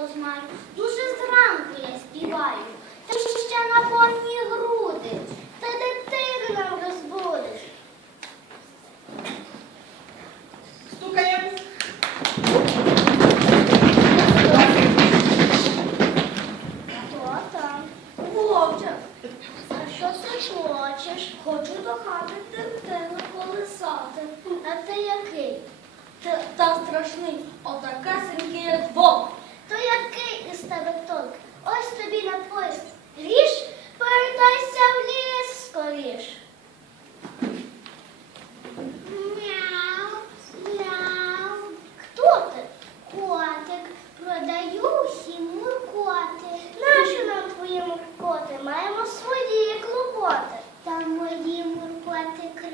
голос маю, дуже зранку я співаю, та ще на повні груди, та дитина розбудиш. Стукаємо. Хто там? Що ти хочеш? Хочу до хати дитину колесати. А ти який? Та, та страшний, отакасенький, як бог.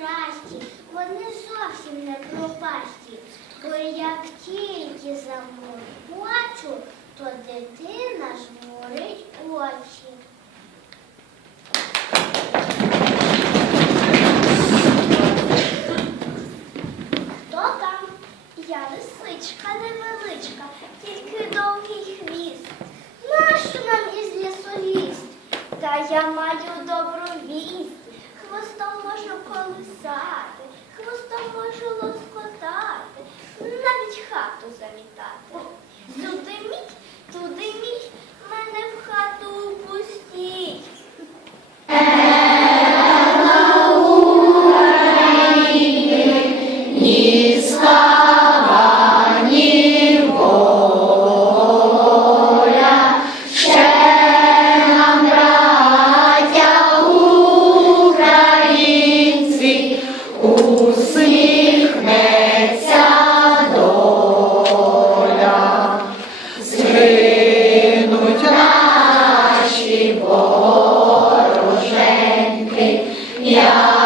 Кращі, вони зовсім не пропасті. Бо як тільки замуркочу, то дитина жмурить очі. Хто там? Я лисичка невеличка, тільки довгий хвіст. Нащо нам із лісу лізть? Та я маю можу колисати, хвостом можу лоскотати, навіть хату замітати. Сюди міть, туди міть, мене в хату пустіть. Я